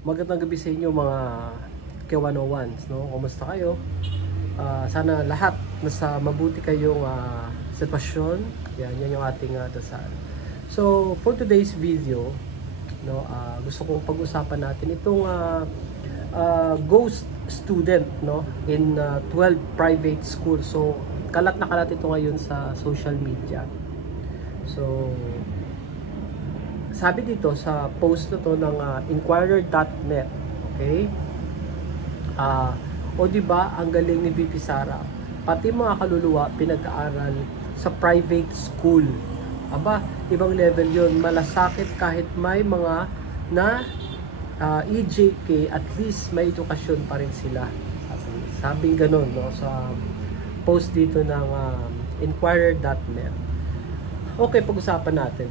Magandang gabi sa inyo mga K101s, no? Kumusta kayo? Sana lahat nasa mabuti kayong sitwasyon. Yan yung ating dasal. So, for today's video, no, gusto kong pag-usapan natin itong ghost student, no, in 12 private school. So, kalat na kalat ito ngayon sa social media. So, sabi dito sa post na to ng Inquirer.net, okay? O di ba ang galing ni VP Sara, pati mga kaluluwa pinag-aaral sa private school. Aba, ibang level yon, malasakit kahit may mga na EJK, at least may edukasyon pa rin sila. Sabing ganun, no, sa post dito ng Inquirer.net. Okay, pag-usapan natin.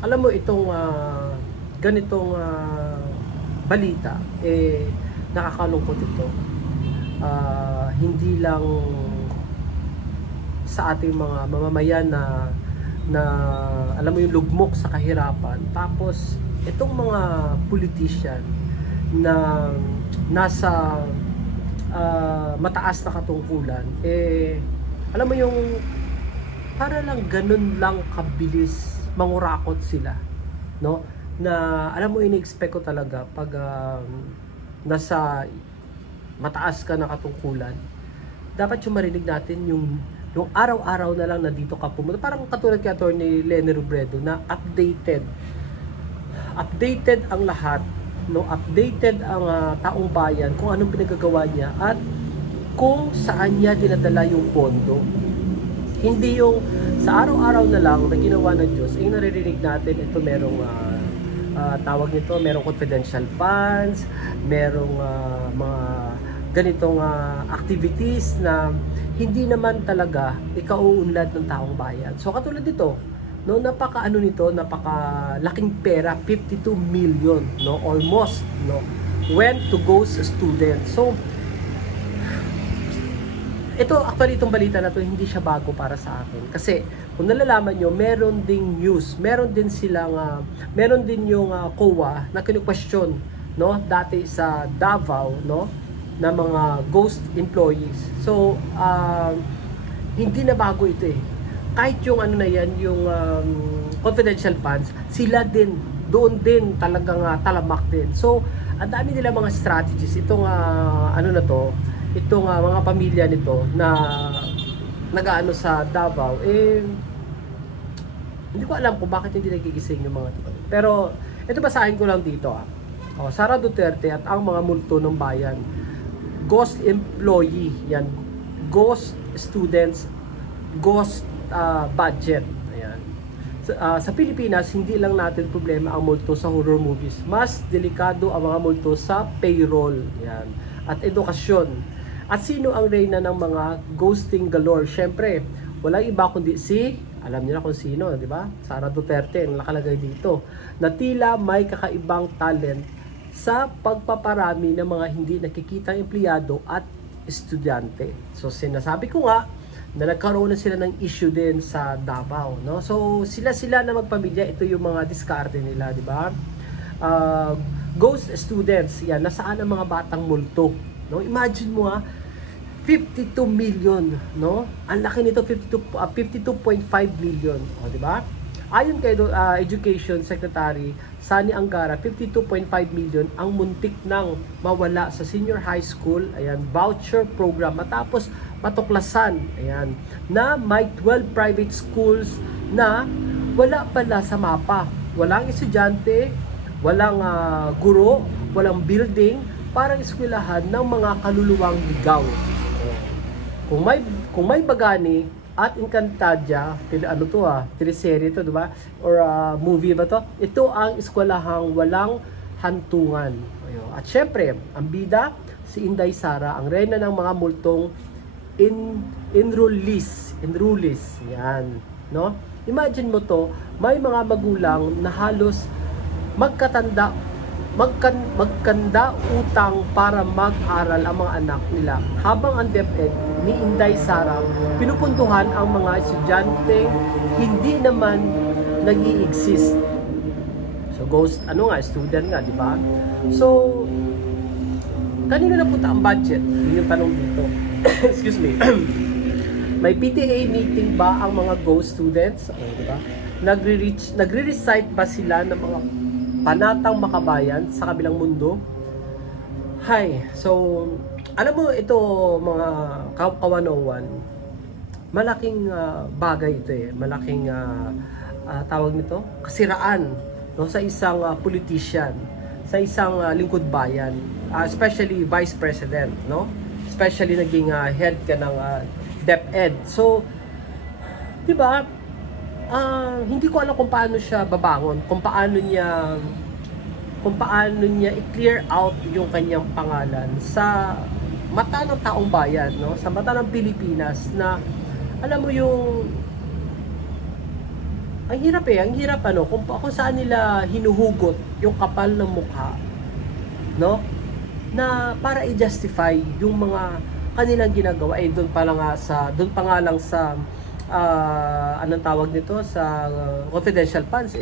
Alam mo itong ganitong balita, nakakalungkot ito. Hindi lang sa ating mga mamamayan na alam mo yung lugmok sa kahirapan, tapos itong mga politician na nasa mataas na katungkulan, alam mo yung para lang ganun lang kabilis mangurakot sila, no? Na alam mo, ini-expect ko talaga pag nasa mataas ka na katungkulan, dapat yung marinig natin yung araw-araw na lang na dito ka pumunta. Parang katulad kay Attorney Leni Robredo na updated ang lahat, no? Updated ang taong bayan kung anong pinagagawa niya at kung saan niya dinadala yung pondo. Hindi yung sa araw-araw na lang na ginawa ng Diyos, ay naririnig natin ito merong tawag nito, merong confidential funds, merong mga ganitong activities na hindi naman talaga ikauunlad ng taong bayan. So katulad dito, no, napaka-ano nito, napaka-laking pera, 52 million, no, almost, no, went to ghost students. So ito, actually, itong balita na to hindi siya bago para sa akin. Kasi, kung nalalaman nyo, meron ding news, meron din silang, meron din yung COA na kinu-question, no, dati sa Davao, no, na mga ghost employees. So, hindi na bago ito eh. Kahit yung ano na yan, yung confidential funds, sila din, doon din talagang talamak din. So, ang dami nila mga strategies. Itong ano na to, itong mga pamilya nito na nag-aano sa Davao, hindi ko alam kung bakit hindi nagigising yung mga ito. Pero ito, basahin ko lang dito. Sara Duterte at ang mga multo ng bayan. Ghost employee, yan. Ghost students, ghost budget. Ayan. Sa Pilipinas, hindi lang natin problema ang multo sa horror movies. Mas delikado ang mga multo sa payroll, yan, at edukasyon. At sino ang reyna ng mga ghosting galore? Syempre, walang iba kundi alam niyo na kung sino, di ba? Sara Duterte, ang nakalagay dito, na tila may kakaibang talent sa pagpaparami ng mga hindi nakikitang empleyado at estudyante. So, sinasabi ko nga na nagkaroon na sila ng issue din sa Davao, no? So, sila na magpamilya, ito yung mga diskarte nila, di ba? Ghost students, yan, nasaan ang mga batang multo? No, imagine mo 52 million, no? Ang laki nito, 52.5 million, di ba? Ayon kay Education Secretary Sani Angara, 52.5 million ang muntik nang mawala sa senior high school, ayan, voucher program matapos matuklasan, ayan, na may 12 private schools na wala pala sa mapa. Walang estudyante, walang guro, walang building, parang eskwelahan ng mga kaluluwang ligaw. Kung may Bagani at Encantadia, ano to teleserye to, diba? Or movie ba to? Ito ang eskwelahang walang hantungan. At syempre, ang bida, si Inday Sara, ang reyna ng mga multong enrollees. Yan, no? Imagine mo to, may mga magulang na halos magkanda utang para mag-aral ang mga anak nila, habang ang DepEd ni Inday Sara pinupuntuhan ang mga estudyante hindi naman nag-i-exist. So ghost student nga, di ba? So, kanino napunta ang budget? Yun yung tanong dito. Excuse me. May PTA meeting ba ang mga ghost students? Di ba? Nagre-recite ba sila ng mga panatang makabayan sa kabilang mundo? Hi. So, alam mo ito mga ka-101, malaking bagay ito eh. Malaking tawag nito, kasiraan, no, sa isang politician, sa isang lingkod bayan, especially vice president, no? Especially naging head ka ng DepEd. So, 'di ba? Hindi ko alam kung paano siya babangon, kung paano niya i-clear out yung kanyang pangalan sa mata ng taong bayan, no? Sa mata ng Pilipinas na alam mo yung ang hirap kung saan nila hinuhugot yung kapal ng mukha, no? Na para i-justify yung mga kanilang ginagawa doon pa nga lang sa anong tawag nito sa confidential funds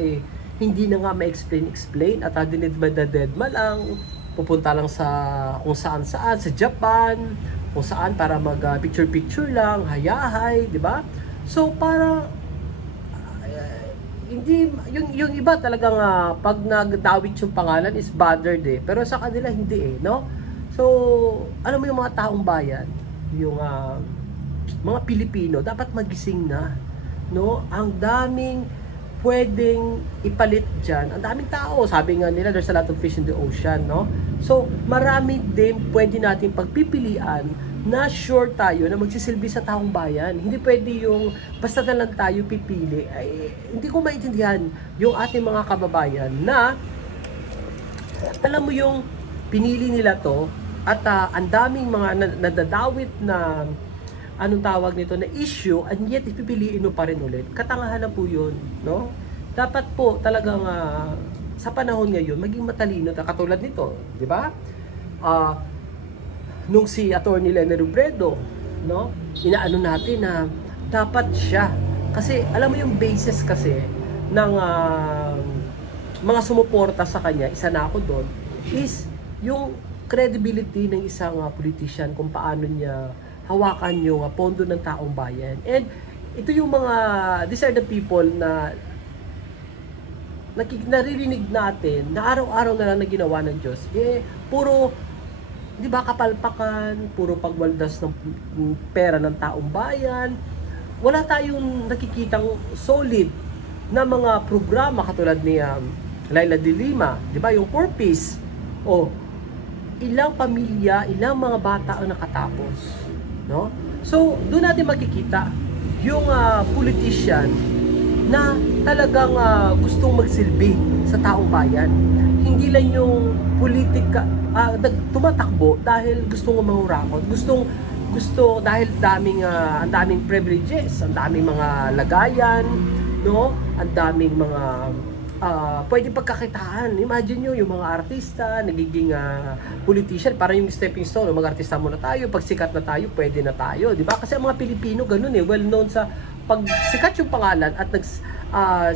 hindi na nga ma-explain at dinidma lang, pupunta lang sa kung saan sa Japan, kung saan para mag picture lang, hayahay, di ba? So para hindi yung iba talagang pag nagdawit yung pangalan is bothered pero sa kanila hindi no? So alam mo yung mga taong bayan, yung mga Pilipino dapat magising na, no? Ang daming pwedeng ipalit diyan, ang daming tao, sabi nga nila there's a lot of fish in the ocean, no? So marami din pwede natin pagpipilian na sure tayo na magsisilbi sa taong bayan. Hindi pwede yung basta na lang tayo pipili. Hindi ko maintindihan yung ating mga kababayan na alam mo yung pinili nila to at ang daming mga nadadawit na anong tawag nito na issue and yet ipipiliin mo pa rin ulit. Katangahan na po yun, no? Dapat po talagang sa panahon ngayon maging matalino katulad nito, di ba? Nung si Attorney Leni Robredo, no? Inaano natin na dapat siya. Kasi alam mo yung basis kasi ng mga sumuporta sa kanya, isa na ako doon, is yung credibility ng isang politician kung paano niya hawakan yung pondo ng taong bayan. And ito yung these are the people na naririnig natin na araw-araw na lang na ginawa ng Diyos. Puro di ba kapalpakan, puro pagwaldas ng pera ng taong bayan. Wala tayong nakikitang solid na mga programa katulad ni Laila de Lima, di ba, yung 4Ps. Ilang pamilya, ilang mga bata ang nakatapos, no? So, doon natin makikita yung politician na talagang gustong magsilbi sa taong bayan. Hindi lang yung politika tumatakbo dahil gustong mangurakot, gusto dahil ang daming privileges, ang daming mga lagayan, no? Ang daming mga pwedeng pagkakitaan. Imagine nyo yung mga artista nagiging politician, parang yung stepping stone, mag-artista muna tayo, pag sikat na tayo, pwede na tayo, di ba? Kasi ang mga Pilipino ganun well known sa pag sikat yung pangalan at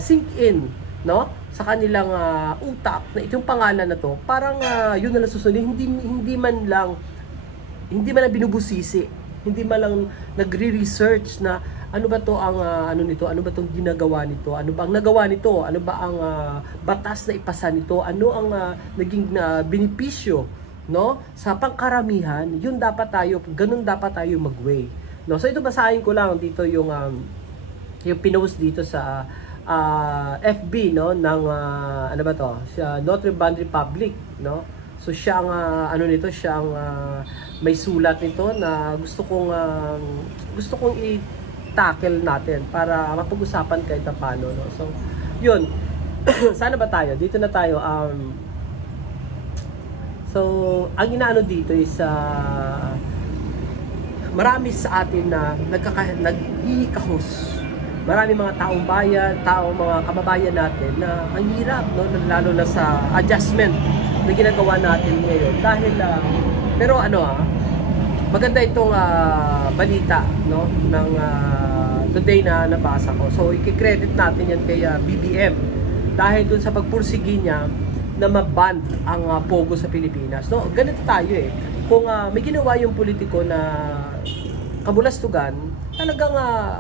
sink in, no, sa kanilang utak na itong pangalan na to, parang yun na lang susunod, hindi man lang binubusisi, hindi man lang nagre-research na ano ba to ang ano nito, ano ba tong ginagawa nito, ano ba ang nagawa nito, ano ba ang batas na ipasa nito, ano ang naging benepisyo, no, sa pangkaramihan. Yun ganun dapat tayo mag-weigh, no? So ito basahin ko lang dito yung pinost dito sa FB, no, ng ano ba to, sa Notre Dame Republic, no? So siya ang siya ang may sulat nito na gusto kong i-tackle natin para mapag-usapan kahit paano, no? So yun. Sana ba tayo dito na tayo so ang inaano dito is marami sa atin na naghihikahos. Marami mga taong bayan, mga kababayan natin na ang hirap, no, lalo na sa adjustment na ginagawa natin ngayon dahil pero maganda itong balita, no, ng today na nabasa ko. So i-credit natin yan kay BBM, dahil dun sa pagpursigi niya na ma-ban ang Pogo sa Pilipinas. No, ganito tayo eh. Kung may ginawa yung politiko na kabulastugan, talagang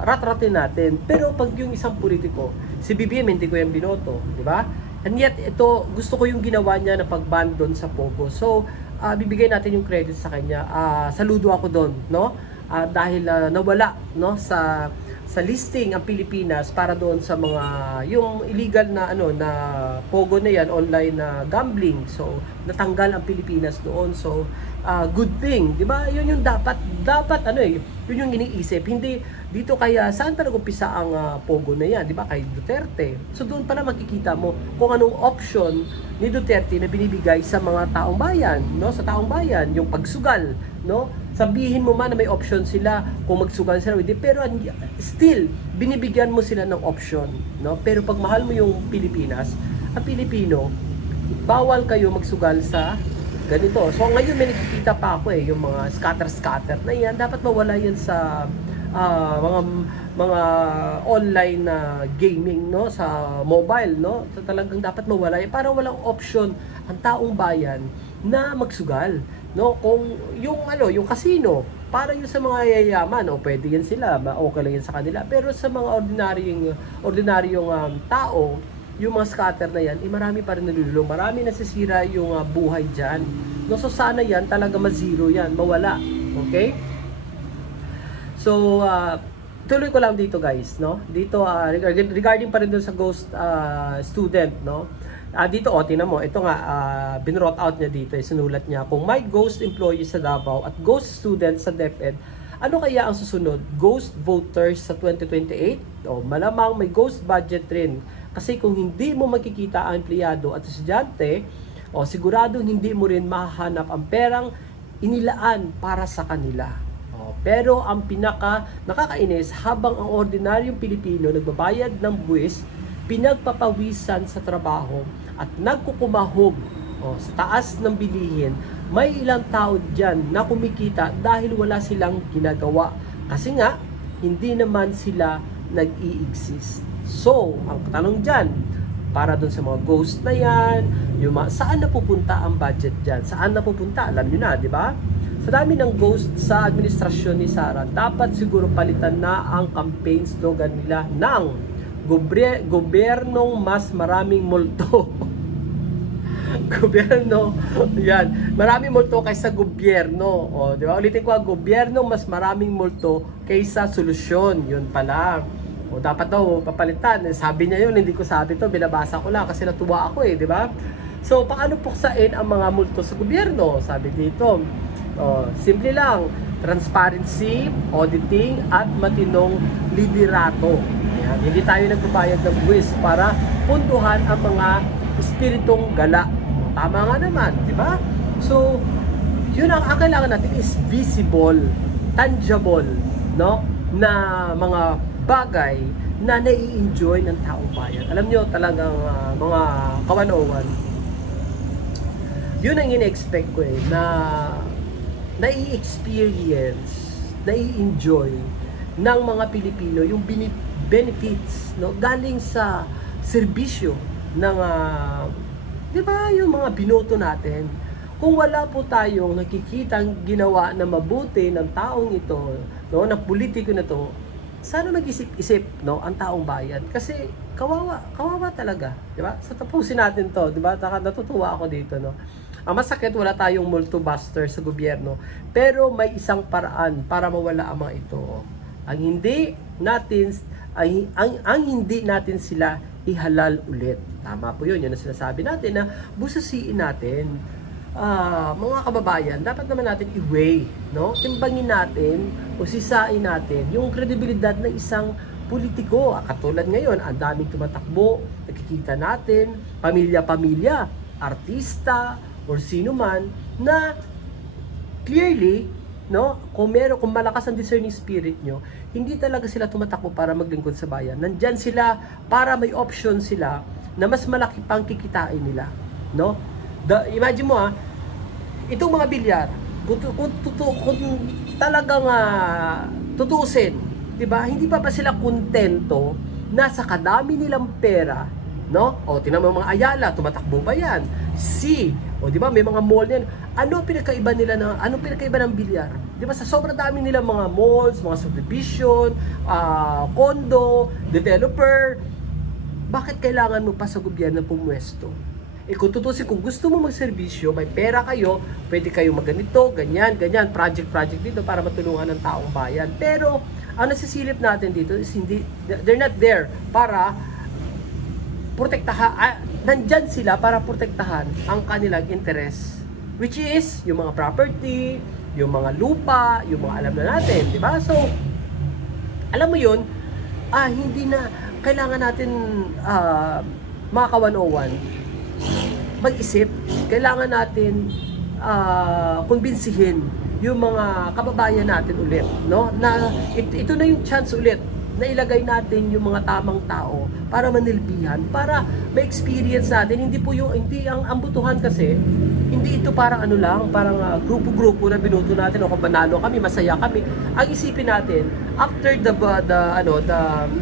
rat-ratin natin. Pero pag yung isang politiko, si BBM hindi ko yung binoto, di ba? And yet, ito, gusto ko yung ginawa niya na pag-ban doon sa Pogo. So, bibigay natin yung credit sa kanya. Saludo ako doon, no? Dahil nawala, no, sa listing ang Pilipinas para doon sa mga yung illegal na na Pogo na yan, online na gambling. So, natanggal ang Pilipinas doon. So, good thing, 'di ba? 'Yun yung dapat yun yung iniisip. Hindi dito kaya saan pa nag-umpisa ang Pogo na yan, 'di ba? Kay Duterte. So, doon pa na makikita mo kung anong option ni Duterte na binibigay sa mga taong bayan, no? Sa taong bayan, yung pagsugal, no? Sabihin mo man na may option sila kung magsugal sila, hindi, pero still binibigyan mo sila ng option, no? Pero pag mahal mo yung Pilipinas, ang Pilipino, bawal kayo magsugal sa ganito. So ngayon may nakikita pa ako yung mga scatter na yan, dapat mawala yan sa mga online na gaming, no, sa mobile, no. So talagang dapat mawala yan para walang option ang taong bayan na magsugal, no. Kung yung casino para yung sa mga yayaman, pwede yan sila, okay lang yan sa kanila, pero sa mga ordinaryong tao, yung mga scatter na yan, marami pa rin nalululong, marami nasisira yung buhay dyan, no. So sana yan talaga ma-zero yan, mawala, okay. So tuloy ko lang dito guys, no. Dito regarding pa rin dun sa ghost student, no. Dito tinan mo, ito nga binrot out niya dito, sinulat niya kung may ghost employee sa Davao at ghost student sa DepEd, ano kaya ang susunod? Ghost voters sa 2028? Malamang may ghost budget rin. Kasi kung hindi mo makikita ang empleyado at estudyante, sigurado hindi mo rin mahahanap ang perang inilaan para sa kanila. Pero ang pinaka nakakainis, habang ang ordinaryong Pilipino nagbabayad ng buwis, pinagpapawisan sa trabaho at nagkukumahog sa taas ng bilihin, may ilang tao dyan na kumikita dahil wala silang ginagawa. Kasi nga, hindi naman sila nag-i-exist. So, ang tanong dyan, para dun sa mga ghost na yan, saan napupunta ang budget dyan? Saan napupunta? Alam nyo na, di ba? Sa dami ng ghost sa administrasyon ni Sara, dapat siguro palitan na ang campaign slogan nila ng gobyernong mas maraming multo. Gobyerno, yan, maraming multo kaysa gobyerno. Di ba? Ulitin ko, gobyernong mas maraming multo kaysa solusyon. Yun pala. Dapat daw papalitan. Sabi niya yun, hindi ko sabi to, binabasa ko lang kasi natuwa ako di ba? So, paano puksain ang mga multo sa gobyerno? Sabi dito, simple lang, transparency, auditing, at matinong liderato. Ayan. Hindi tayo nagbabayad ng buwis para puntuhan ang mga espiritong gala. Tama nga naman, di ba? So, yun ang kailangan natin is visible, tangible, no? Na mga bagay na nai-enjoy ng taong bayan. Alam nyo, talagang mga kawanowan, yun ang in-expect ko na nai-experience, nai-enjoy ng mga Pilipino yung benefits, no, galing sa serbisyo ng di ba, yung mga binoto natin. Kung wala po tayong nakikitang ginawa na mabuti ng taong ito, no, ng politiko na to, sana mag-isip-isip, no, ang taong bayan, kasi kawawa talaga, di ba? So tapusin natin to, di ba? Natutuwa ako dito, no. Ang masakit, wala tayong multo buster sa gobyerno, pero may isang paraan para mawala ang mga ito. Ang hindi natin sila ihalal ulit. Tama po yun, yun ang sinasabi natin na busasiin natin. Mga kababayan, dapat naman natin i-weigh, no? Timbangin natin o sisain natin yung kredibilidad ng isang politiko. Katulad ngayon, ang daming tumatakbo, nakikita natin, pamilya-pamilya, artista, or sino man na clearly, no, kung malakas ang discerning spirit nyo, hindi talaga sila tumatakbo para maglingkod sa bayan. Nandyan sila para may option sila na mas malaki pang kikitain nila, no? Imagine mo itong mga bilyar, kung talagang tutusin, di ba? Hindi pa ba sila kontento na sa kadami nilang pera, no? O tingnan mo mga Ayala, tumatakbo ba yan? C, o di ba may mga mall yan. Ano pinakaiba nila anong pinakaiba ng bilyar? Di ba sa sobrang dami nila mga malls, mga subdivision, condo, developer, bakit kailangan mo pa sa gobyerno pumwesto? Kung tutusin, kung gusto mo magserbisyo, may pera kayo, pwede kayo magganito, ganyan, project dito para matulungan ng taong bayan. Pero, ang nasisilip natin dito is they're not there para protektahan, nandyan sila para protektahan ang kanilang interest, which is yung mga property, yung mga lupa, yung mga alam na natin, di ba? So, alam mo yun, hindi na, kailangan natin, mga ka-101, mag-isip, kailangan natin kumbinsihin yung mga kababayan natin ulit, no? Na ito na yung chance ulit na ilagay natin yung mga tamang tao para manilbihan, para ma-experience natin. Hindi ang butuhan kasi, hindi ito parang ano lang, parang grupo-grupo na binuto natin o kung manalo kami, masaya kami. Ang isipin natin, after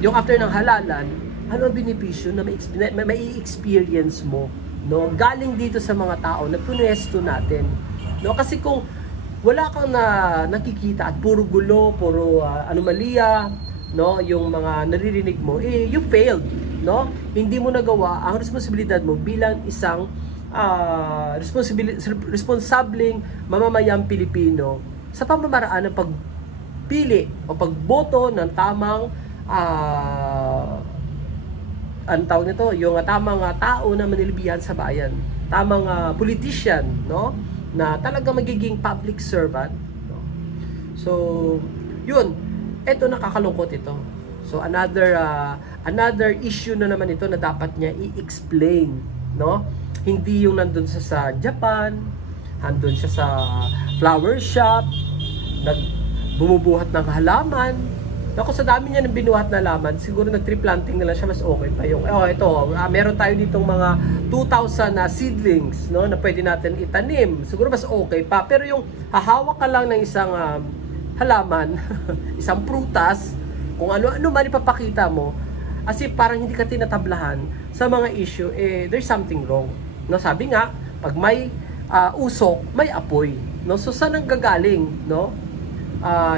yung after ng halalan, ano ang benepisyo na may experience mo, no? Galing dito sa mga tao na punesto natin, no? Kasi kung wala kang nakikita at puro gulo, puro anomalya, no, yung mga naririnig mo, you failed, no? Hindi mo nagawa ang responsibilidad mo bilang isang responsableng mamamayang Pilipino sa pamamaraan ng pagpili o pagboto ng tamang ang tawag nito, yung tamang tao na manilbihan sa bayan, tamang politician, no, na talaga magiging public servant, no? So, yun, eto nakakalungkot ito. So, another issue na naman ito na dapat niya i-explain, no? Hindi yung nandun sa Japan, nandun siya sa flower shop, bumubuhat ng halaman. Ako, sa dami niya ng binuhat na halaman, siguro nag-tree planting na lang siya, mas okay pa yung, meron tayo ditong mga 2,000 na seedlings, no, na pwede natin itanim. Siguro mas okay pa. Pero yung hahawak ka lang ng isang halaman, isang prutas, kung ano-ano man ipapakita mo, as if parang hindi ka tinatablahan sa mga issue, there's something wrong. No, sabi nga, pag may usok, may apoy. No, so saan ang gagaling, no?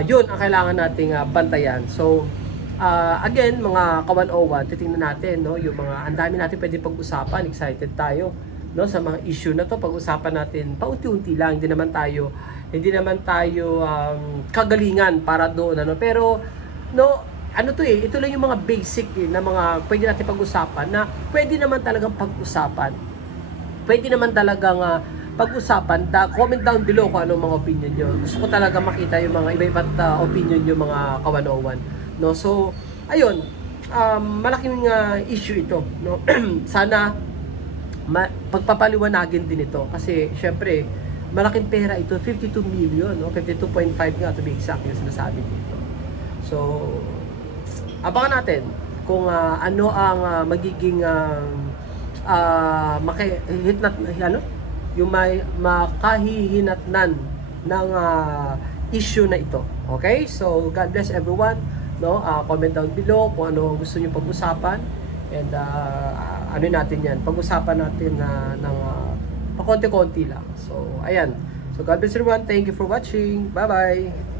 Yun ang kailangan nating bantayan. So, again, mga ka-101, titingnan natin, no, yung mga ang dami natin pwede pag-usapan, excited tayo, no, sa mga issue na to. Pag-usapan natin paunti-unti lang, hindi naman tayo kagalingan para doon, ano, pero no, ito lang yung mga basic na mga pwede natin pag-usapan na pwede naman talagang pag-usapan. Pwede naman talagang pag-usapan. Comment down below kung anong mga opinion nyo. Gusto ko talaga makita yung mga iba-iba't opinion nyo, mga ka-101, no? So, ayun, malaking issue ito, no? Sana pagpapaliwanagin din ito kasi syempre malaking pera ito, 52 million, no? 52.5 nga to be exact yung sinasabi dito. So, abangan natin kung ano ang magiging yung may makahihinatnan ng issue na ito. Okay? So, God bless everyone, no? Comment down below kung ano gusto niyo pag-usapan, and ano natin 'yan. Pag-usapan natin ng pakonti-konti lang. So, ayan. So, God bless everyone. Thank you for watching. Bye-bye.